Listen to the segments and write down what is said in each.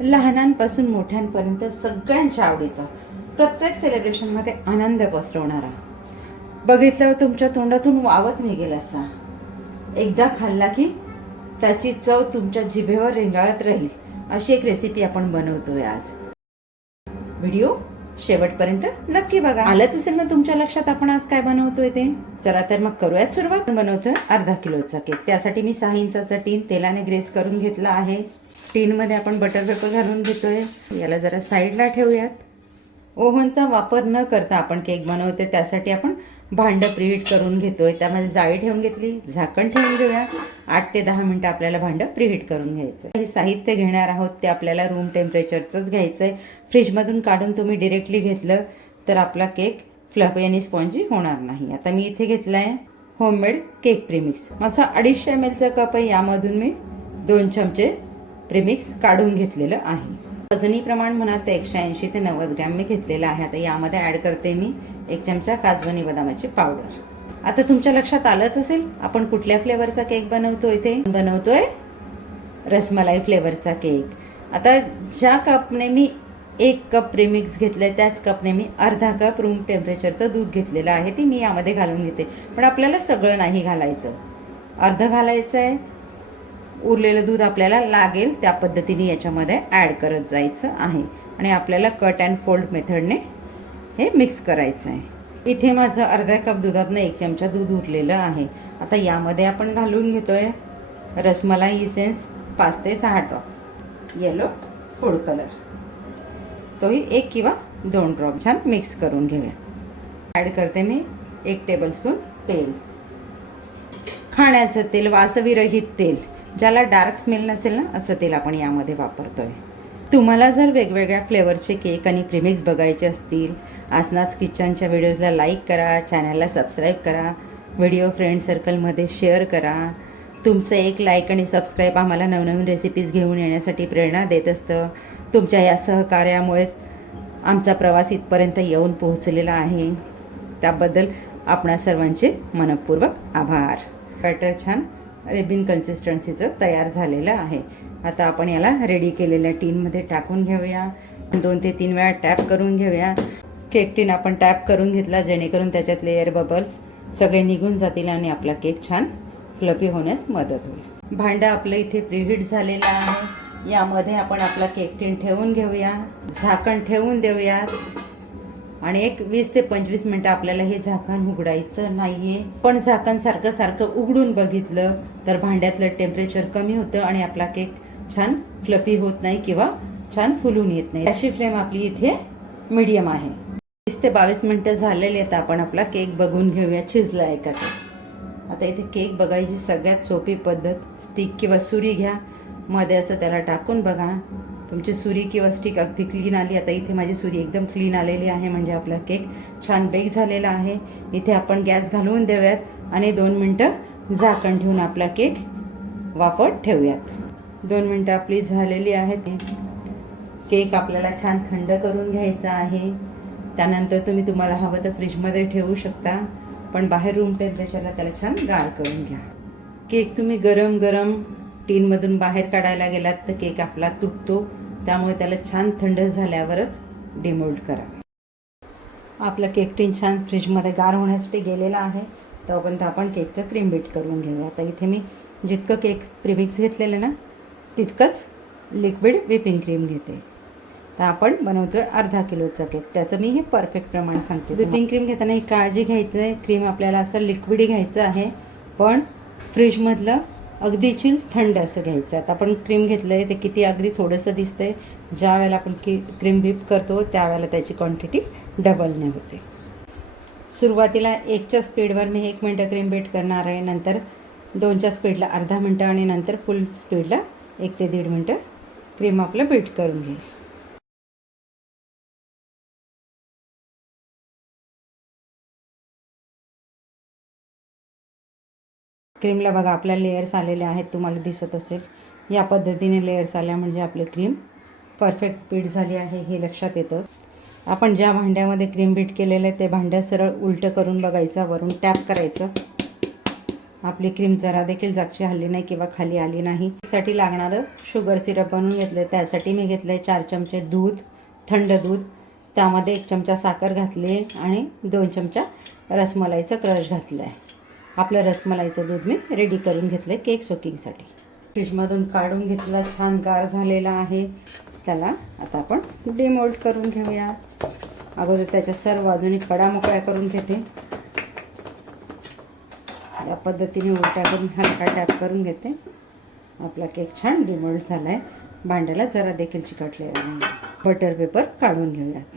लहानांपासून मोठ्यांपर्यंत सगळ्यांच्या आवडीचा, प्रत्येक सेलिब्रेशनमध्ये आनंद पसरवणारा, बघितल्यावर तुमच्या तोंडातून वावच निघेल असा, एकदा खाल्ला की त्याची चव तुमच्या जिभेवर रेंगाळत राहील अशी एक रेसिपी आपण बनवतोय आज. व्हिडिओ शेवटपर्यंत नक्की बघा. आलंच असेल ना तुमच्या लक्षात आपण आज काय बनवतोय ते. चला तर मग करूयात सुरुवात. बनवतोय अर्धा किलोचा केक. त्यासाठी मी 6 इंचाचा टीन तेलाने ग्रेस करून घेतला आहे. टीन मध्ये आपण बटर पेपर घालून घेतोय. याला जरा साईडला ठेवूयात. ओव्हनचा वापर न करता आपण केक बनवतोय, त्यासाठी आपण भांडं प्रीहीट करून घेतोय. त्यामध्ये जाळी ठेवून घेतली, झाकण ठेवून घेऊया. 8 ते 10 मिनिटं आपल्याला भांडं प्रीहीट करून घ्यायचं. हे साहित्य घेणार आहोत ते आपल्याला रूम टेम्परेचरचंच घ्यायचं आहे. फ्रीजमधून काढून तुम्ही डिरेक्टली घेतलं तर आपला केक फ्लफी आणि स्पॉन्जी होणार नाही. आता मी इथे घेतला आहे होममेड केक प्रीमिक्स. माझा 250 ml चा कप आहे. यामधून मी 2 चमचे प्रीमिक्स काढून घेतलेलं आहे. वजनी प्रमाण म्हणा तर 180 ते 90 ग्रॅम मी घेतलेलं आहे. आता यामध्ये ॲड करते मी 1 चमचा काजू आणि बदामाची पावडर. आता तुमच्या लक्षात आलंच असेल आपण कुठल्या फ्लेवरचा केक बनवतोय. ते बनवतोय रसमलाई फ्लेवरचा केक. आता ज्या कपने मी 1 कप प्रीमिक्स घेतलंय त्याच कपने मी अर्धा कप रूम टेम्परेचरचं दूध घेतलेलं आहे. ते मी यामध्ये घालून घेते, पण आपल्याला सगळं नाही घालायचं, अर्ध घालायचं आहे. उरलेलं दूध आपल्याला लागेल त्या पद्धतीने याच्यामध्ये ॲड करत जायचं आहे आणि आपल्याला कट अँड फोल्ड मेथडने हे मिक्स करायचं आहे. इथे माझं अर्धा कप दुधातनं 1 चमचा दूध उरलेलं आहे. आता यामध्ये आपण घालून घेतोय रसमलाई इसेन्स 5 ते 6 ड्रॉप येलो फूड कलर, तोही 1 किंवा 2 ड्रॉप. छान मिक्स करून घेऊया. ॲड करते मी 1 टेबलस्पून तेल, खाण्याचं तेल, वासविरहित तेल, ज्याला डार्क स्मेल नसेल ना असं तेल आपण यामध्ये वापरतोय. तुम्हाला जर वेगवेगळ्या फ्लेवरचे केक आणि प्रीमिक्स बघायचे असतील, आसनाच किचनच्या व्हिडिओजला लाईक करा, चॅनलला सबस्क्राईब करा, व्हिडिओ फ्रेंड सर्कलमध्ये शेअर करा. तुमचं एक लाईक आणि सबस्क्राईब आम्हाला नवनवीन रेसिपीज घेऊन येण्यासाठी प्रेरणा देत असतं. तुमच्या या सहकार्यामुळेच आमचा प्रवास इथपर्यंत येऊन पोहोचलेला आहे. त्याबद्दल आपणा सर्वांचे मनपूर्वक आभार. बॅटर छान रेबिन कन्सिस्टन्सीचं तयार झालेलं आहे. आता आपण याला रेडी केलेल्या टीनमध्ये टाकून घेऊया. 2 ते 3 वेळा टॅप करून घेऊया. केक टीन आपण टॅप करून घेतला जेणेकरून त्याच्यातले एअर बबल्स सगळे निघून जातील आणि आपला केक छान फ्लफी होण्यास मदत होईल. भांडं आपलं इथे प्रीहीट झालेलं आहे. यामध्ये आपण आपला केक टीन ठेवून घेऊया, झाकण ठेवून देऊया आणि एक 20 ते 25 मिनटं आपल्याला हे झाकण उघडायचं नाहीये. पण झाकण सारखं उघडून बघितलं तर भांड्यातलं टेम्परेचर कमी होतं आणि आपला केक छान फ्लफी होत नाही किंवा छान फुलून येत नाही. अशी फ्लेम आपली इथे मीडियम आहे. 20 ते 22 मिनटं झालेले आहेत. आपण आपला केक बघून घेऊया शिजला आहे का. आता इथे केक बघायची सगळ्यात सोपी पद्धत, स्टिक किंवा सुरी घ्या, मध्ये असं त्याला टाकून बघा. तुमची सुरी किंवा स्टिक अगदी क्लीन आली. आता इथे माझी सुरी एकदम क्लीन आलेली आहे, म्हणजे आपला केक छान बेक झालेला आहे. इथे आपण गॅस घालवून देऊयात आणि 2 मिनटं झाकण ठेवून आपला केक वाफत ठेवूयात. 2 मिनटं आपली झालेली आहेत. केक आपल्याला छान थंड करून घ्यायचा आहे. त्यानंतर तुम्हाला हवं तर फ्रीजमध्ये ठेवू शकता, पण बाहेर रूम टेम्परेचरला त्याला छान गार करून घ्या. केक तुम्ही गरम गरम टीनमधून बाहेर काढायला गेलात तर केक आपला तुटतो, त्यामुळे त्याला छान थंड झाल्यावरच डिमोल्ड करा. आपला केक टीन छान फ्रीजमध्ये गार होण्यासाठी गेलेला आहे. तोपर्यंत आपण केकचं क्रीम बीट करून घेऊया. आता इथे मी जितकं केक प्रीमिक्स घेतलेलं ना तितकंच लिक्विड व्हिपिंग क्रीम घेते. तर आपण बनवतोय अर्धा किलोचा केक, त्याचं मी हे परफेक्ट प्रमाण सांगते. व्हिपिंग क्रीम घेताना ही काळजी घ्यायचं आहे, क्रीम आपल्याला असं लिक्विड घ्यायचं आहे, पण फ्रीजमधलं अगदी चिल थंड असं घ्यायचं. आता आपण क्रीम घेतलं आहे ते किती अगदी थोडंसं दिसतंय. ज्या वेळेला आपण क्रीम व्हिप करतो त्यावेळेला त्याची क्वांटिटी डबलने होते. सुरुवातीला 1च्या स्पीडवर मी 1 मिनटं क्रीम बीट करणार आहे, नंतर 2च्या स्पीडला अर्धा मिनटं आणि नंतर फुल स्पीडला 1 ते 1.5 मिनटं क्रीम आपलं बीट करून घेईल. क्रीमला बघा आपल्या लेयर्स आलेले आहेत, तुम्हाला दिसत असेल. या पद्धतीने लेयर्स आल्या म्हणजे आपली क्रीम परफेक्ट बीट झाली आहे हे लक्षात येतं. आपण ज्या भांड्यामध्ये क्रीम बीट केलेलं आहे ते भांड्या सरळ उलटं करून बघायचं, वरून टॅप करायचं आपली क्रीम जरा देखील जागची हल्ली नाही किंवा खाली आली नाही. त्यासाठी लागणारं शुगर सिरप बनवून घेतलं. त्यासाठी मी घेतलं आहे 4 चमचे दूध, थंड दूध. त्यामध्ये 1 चमचा साखर घातली आणि 2 चमचा रसमलाईचं क्रश घातलं आहे. आपलं रसमलाईचं दूध मी रेडी करून घेतलं आहे केक सोकिंगसाठी. फ्रीजमधून काढून घेतला, छान गार झालेला आहे. त्याला आता आपण डिमोल्ड करून घेऊया. अगोदर त्याच्या सर्व बाजूनी कडा मोकळ्या करून घेते. या पद्धतीने उलटा करून हलका टॅप करून घेते. आपला केक छान डिमोल्ड झाला आहे. भांड्याला जरा देखील चिकटलेला नाही. बटर पेपर काढून घेऊयात.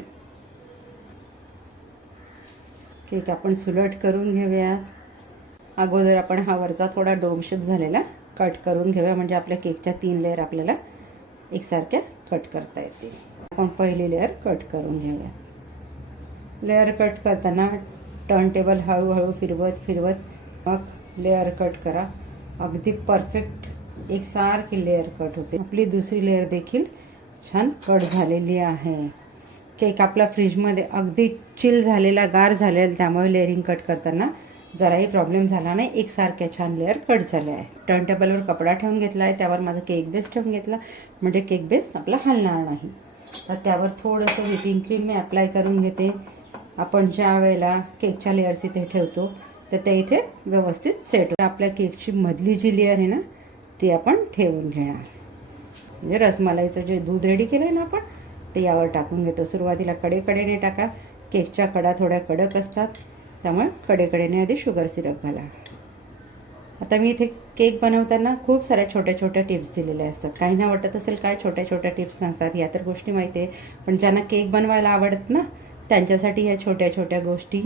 केक आपण सुलट करून घेऊयात. अगोदर आपण हा वरचा थोडा डोम शेप झालेला कट करून घेऊया, म्हणजे आपल्या केकच्या 3 लेअर आपल्याला एकसारख्या कट करता येतील. आपण पहिली लेअर कट करून घेऊया. लेअर कट करताना टर्न टेबल हळूहळू फिरवत मग लेअर कट करा. अगदी परफेक्ट एकसारखी लेअर कट होते. आपली दुसरी लेअर देखील छान कट झालेली आहे. केक आपला फ्रीजमध्ये अगदी चिल झालेला, गार झालेला, त्यामुळे लेअरिंग कट करताना जराही प्रॉब्लेम झाला नाही. एकसारख्या छान लेअर कट झाल्या आहे. टर्न टेबलवर कपडा ठेवून घेतला आहे. त्यावर माझा केक बेस ठेवून घेतला, म्हणजे केक बेस आपला हलणार नाही. तर त्यावर थोडंसं व्हिपिंग क्रीम मी अप्लाय करून घेते. आपण ज्या वेळेला केकच्या लेअर्स इथे ठेवतो तर ते इथे व्यवस्थित सेट होईल. आपल्या केकची मधली जी लेअर आहे ना ती आपण ठेवून घेणार. म्हणजे रसमलाईचं जे दूध रेडी केलं आहे ना आपण ते यावर टाकून घेतो. सुरुवातीला कडेकडेने टाका. केकच्या कडा थोड्या कडक असतात, त्यामुळे कडेकडेने आधी शुगर सिरप घाला. आता मी इथे केक बनवताना खूप साऱ्या छोट्या छोट्या टिप्स दिलेल्या असतात. काहींना वाटत असेल काय छोट्या छोट्या टिप्स सांगतात, या तर गोष्टी माहिती आहे, पण ज्यांना केक बनवायला आवडत ना त्यांच्यासाठी या छोट्या छोट्या गोष्टी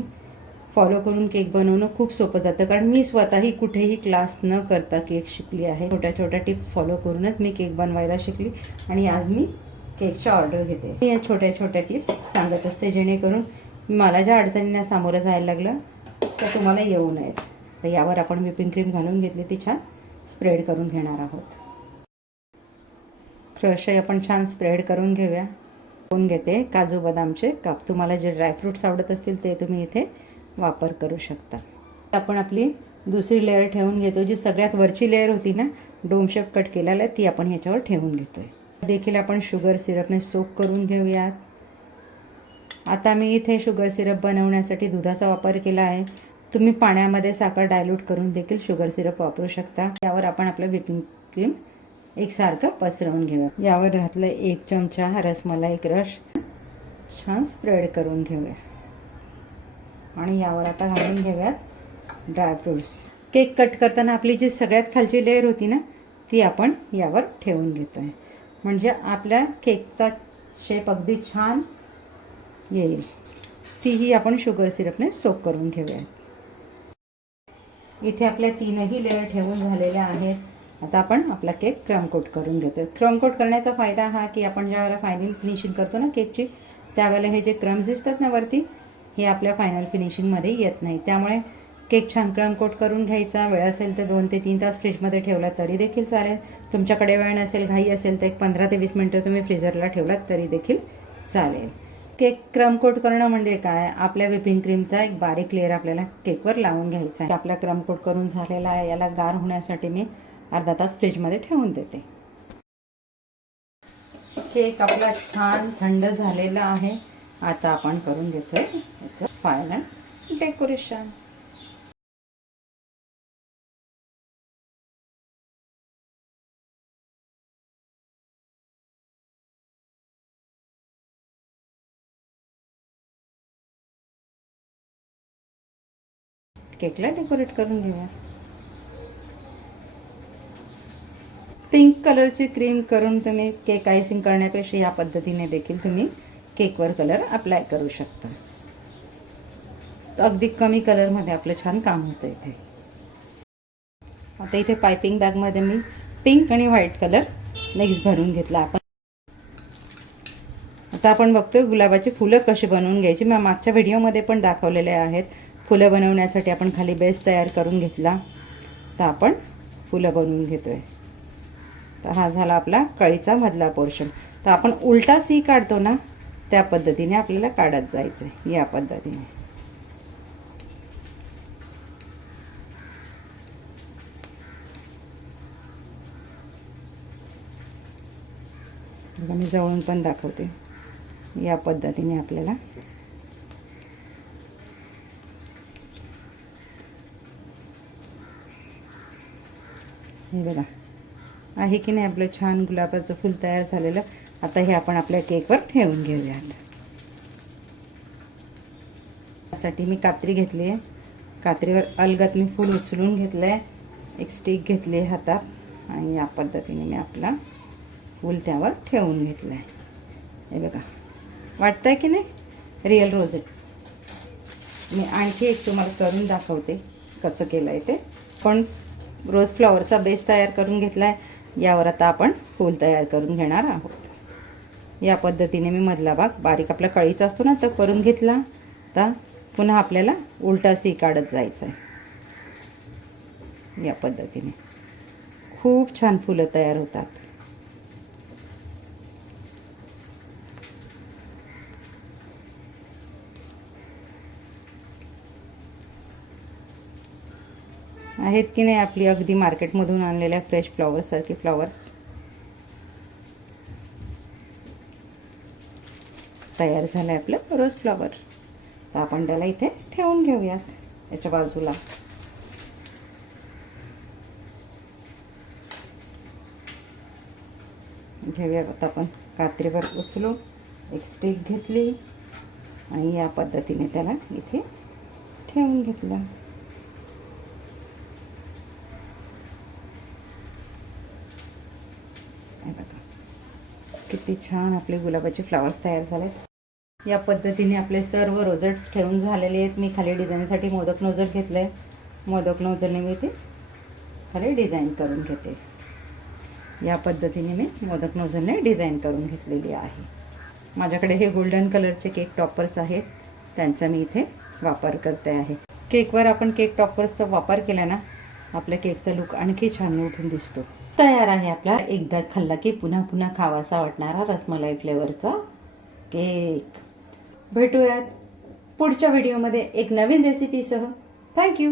फॉलो करून केक बनवणं खूप सोपं जातं. कारण मी स्वतःही कुठेही क्लास न करता केक शिकली आहे. छोट्या छोट्या टिप्स फॉलो करूनच मी केक बनवायला शिकली आणि आज मी केकची ऑर्डर घेते. मी या छोट्या छोट्या टिप्स सांगत असते, जेणेकरून मला ज्या अडचणींना सामोरं जायला लागलं त्या तुम्हाला येऊ नयेत. तर यावर आपण व्हिपिंग क्रीम घालून घेतली, ती छान स्प्रेड करून घेणार आहोत. क्रशही आपण छान स्प्रेड करून घेऊया. करून घेते काजू बदामचे काप. तुम्हाला जे ड्रायफ्रूट्स आवडत असतील ते तुम्ही इथे वापर करू शकता. आपण आपली दुसरी लेअर ठेवून घेतो. जी सगळ्यात वरची लेअर होती ना डोम शेप कट केलेला आहे ती आपण ह्याच्यावर ठेवून घेतोय. देखील आपण शुगर सिरपने सोक करून घेऊयात. आता मी इथे शुगर सिरप बनवण्यासाठी दुधाचा वापर केला आहे. तुम्ही पाण्यामध्ये साखर डायल्यूट करून देखील शुगर सिरप वापरू शकता. यावर आपण आपलं व्हिपिंग क्रीम एकसारखं पसरवून घेऊया. यावर घातलं 1 चमचा रसमलाई क्रश. छान स्प्रेड करून घेऊया आणि यावर आता घालून घेऊयात ड्रायफ्रूट्स. केक कट करताना आपली जी सगळ्यात खालची लेअर होती ना ती आपण यावर ठेवून घेतो आहे, म्हणजे आपल्या केकचा शेप अगदी छान येईल. तीही आपण शुगर सिरपने सोक करून घेऊया. इथे आपल्या 3ही लेअर ठेवून झालेल्या आहेत. आता आपण आपला केक क्रम कोट करून घेतो. क्रम कोट करण्याचा फायदा हा की आपण ज्या वेळेला फायनल फिनिशिंग करतो ना केकची त्यावेळेला हे जे क्रम्स दिसतात ना वरती हे आपल्या फायनल फिनिशिंगमध्ये येत नाही. त्यामुळे केक छान क्रम कोट करून घ्यायचा. वेळ असेल तर 2 ते 3 तास फ्रीजमध्ये ठेवला तरी देखील चालेल. तुमच्याकडे वेळ नसेल, घाई असेल तर एक 15 ते 20 मिनटं तुम्ही फ्रीजरला ठेवलात तरी देखील चालेल. केक क्रम कोट करणं म्हणजे काय, आपल्या व्हिपिंग क्रीमचा एक बारीक लेअर आपल्याला केकवर लावून घ्यायचा आहे. आपला क्रम कोट करून झालेला आहे. याला गार होण्यासाठी मी अर्धा तास फ्रीजमध्ये ठेवून देते. केक आपला छान थंड झालेला आहे. आता आपण करून घेतोय याचं फायनल डेकोरेशन. केकला डेकोरेट करून घेऊया. पिंक कलरची क्रीम करून तुम्ही केक आयसिंग करण्यापेक्षा या पद्धतीने देखील तुम्ही केकवर कलर अप्लाय करू शकता. अगदी कमी कलरमध्ये आपलं छान काम होतं इथे. आता इथे पायपिंग बॅगमध्ये मी पिंक आणि व्हाईट कलर मिक्स भरून घेतला. आता आपण बघतोय गुलाबाची फुलं कशी बनवून घ्यायची. मी मागच्या व्हिडिओमध्ये पण दाखवलेले आहेत. फुलं बनवण्यासाठी आपण खाली बेस तयार करून घेतला, तर आपण फुलं बनवून घेतोय. तर हा झाला आपला कळीचा मधला पोर्शन. तर आपण उलटा सी काढतो ना त्या पद्धतीने आपल्याला काढत जायचं आहे. या पद्धतीने बघा मी जवळून पण दाखवते. या पद्धतीने आपल्याला हे बघा आहे की नाही आपलं छान गुलाबाचं फूल तयार झालेलं. आता हे आपण आपल्या केकवर ठेवून घेऊयात. त्यासाठी मी कात्री घेतली आहे. कात्रीवर अलगद मी फूल उचलून घेतलं आहे. एक स्टिक घेतली आहे हातात आणि या पद्धतीने मी आपला फूल त्यावर ठेवून घेतलं आहे. हे बघा वाटतंय की नाही रिअल रोझेट. मी आणखी एक तुम्हाला करून दाखवते कसं केलं आहे ते. पण रोज फ्लॉवरचा बेस तयार करून घेतला आहे. यावर आता आपण फूल तयार करून घेणार आहोत. या पद्धतीने मी मधला भाग बारीक आपला कळीचा असतो ना तर करून घेतला. आता पुन्हा आपल्याला उलटा सी काढत जायचं आहे. या पद्धतीने खूप छान फुलं तयार होतात. आहेत की नाही आपली अगदी मार्केटमधून आणलेल्या फ्रेश फ्लॉवरसारखे फ्लॉवर्स तयार झालं आहे आपलं रोज फ्लॉवर. तर आपण त्याला इथे ठेवून घेऊयात याच्या बाजूला. घेऊयात आता आपण कात्रीवर उचलून एक स्टिक घेतली आणि या पद्धतीने त्याला इथे ठेवून घेतलं. किती छान आपले गुलाबाचे फ्लावर्स तयार झालेत. या पद्धतीने आपले सर्व रोजेट्स ठेवून झालेले आहेत. मी खाली डिझाईनसाठी मोदक नोझल घेतलं आहे. मोदक नोझलने मी ते खाली डिझाईन करून घेते. या पद्धतीने मी मोदक नोझलने डिझाईन करून घेतलेली आहे. माझ्याकडे हे गोल्डन कलरचे केक टॉपर्स आहेत. त्यांचा मी इथे वापर करते आहे. केकवर आपण केक टॉपर्सचा वापर केला ना आपल्या केकचा लुक आणखी छान उठून दिसतो. तयार आहे आपला एकदा खाल्ला की पुन्हा पुन्हा खावासा वाटणारा रसमलाई फ्लेवरचा केक. भेटूयात पुढच्या व्हिडिओमध्ये एक नवीन रेसिपीसह. थँक्यू.